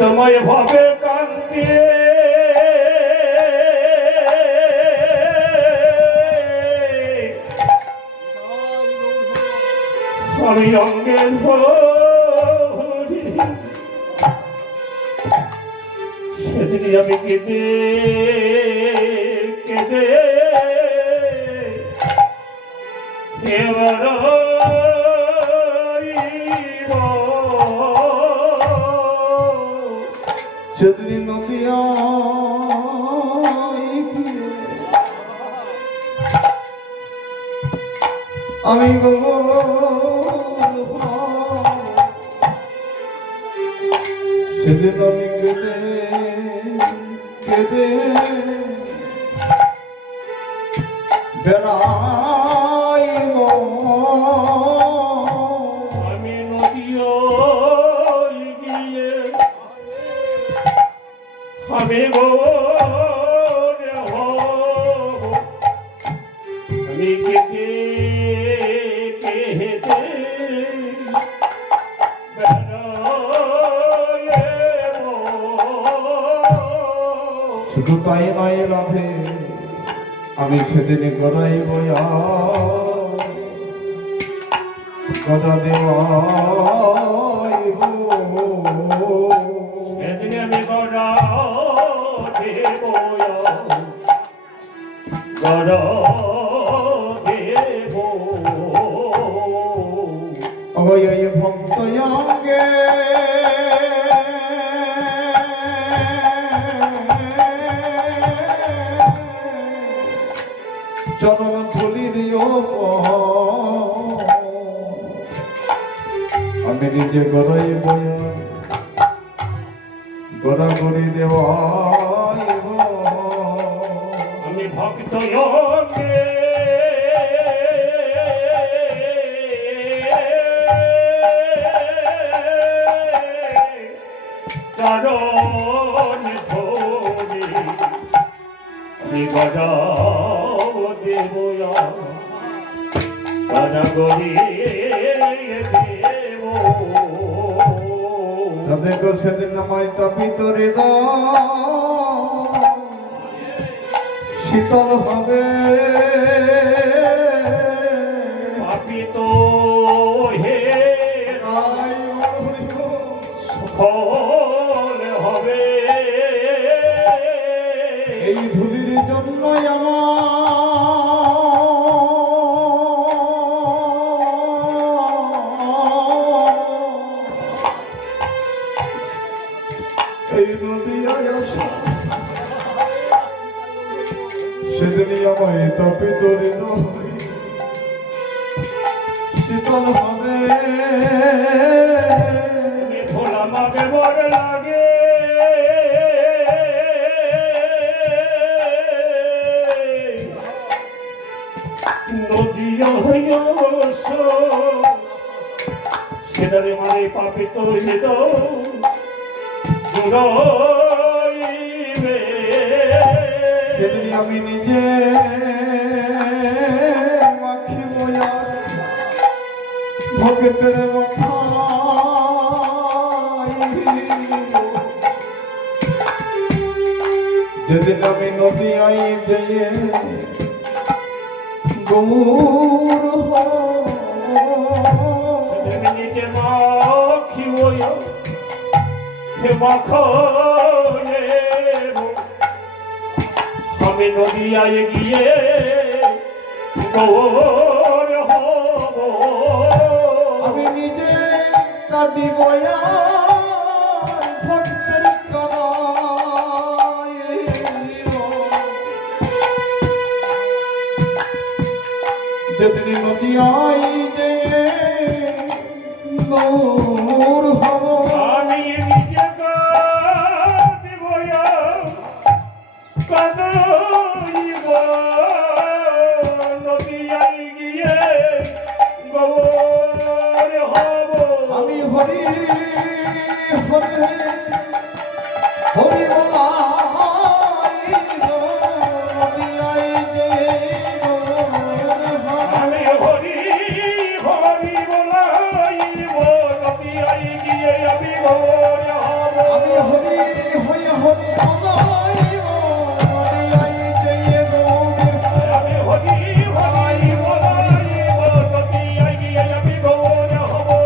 তোমায় ভাবে কান্তি আমি অঙ্গের সেদিনই আমি কেঁদে কেঁদে এবার যদি নদিয়া আমি সেদিন আমি কেঁদে কেঁদে বেড়াইব আমি নদীয় গিয়ে আমি আমি কেটে কেটে শুধু তাই নয় লাভে আমি সেদিন গড়াই বয়া গড়া দেওয়াই সেদিন আমি গড়া দেব গড়া দেব অবয় ভক্ত অঙ্গে চরণ ধুলির আমি নিজে গড়াই বয়া গড়া গড়ি দেওয়াই আমি ভক্ত অঙ্গে চরণ ধরি আমি গড়া দেব গড়া গড়ি দেব তবে সেদিন আমায় তাপিত শীতল হবে পাপিত হে ফল হবে এই ধুলির জন্য এই নদিয়ায় আসা সেদিনই আমায় তাপিত শীতল হবে ভোলা মাগে বড় লাগে নদীয়া হইয়া সেদারে মানে পাপিত হৃদ জুড়াইবে সেদিন আমি নিজে মাখিব ভক্তের যেদিন আমি নদিয়ায় যেয়ে গৌর নিজে মাখিব হে মাখনে আমি নদিয়ায় গিয়ে গৌর হব আমি নিজে কাঁদিব ভক্তের করায় যেদিন নদিয়ায় যে গৌর হব আমি নিজে কাঁদিব কাঁদিব নদিয়ায় গিয়ে গৌর হব আমি হরি হরি হরি বলা নদিয়ায় গিয়ে আমি গো